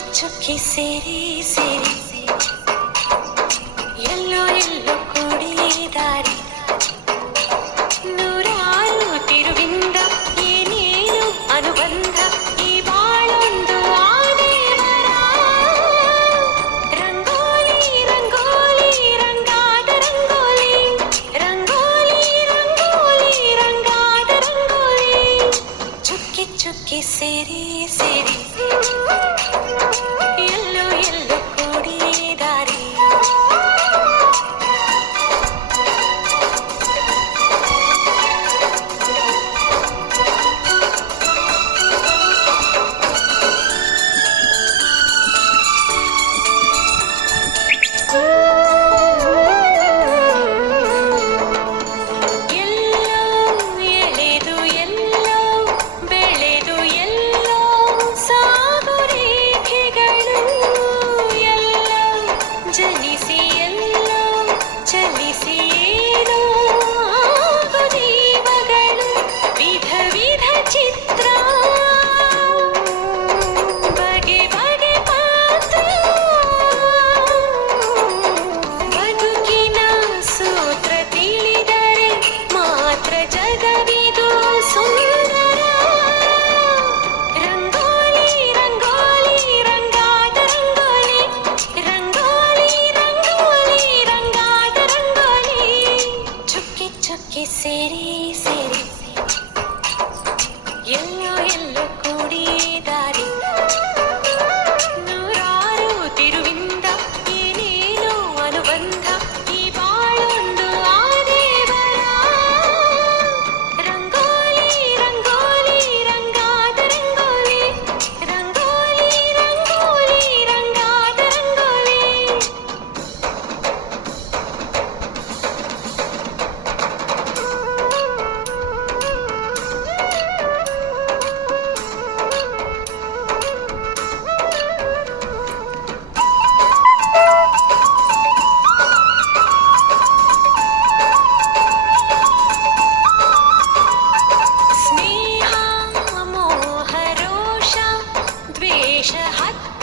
चुकी सेरी सेरी chucky city city ಚಲಿಸಿ ಎಲ್ಲ ಚಲಿಸಿ ಏನೋ ಎಲ್ಲೋ ಎಲ್ಲೋ ಕೂಡಿದಾರಿ হাত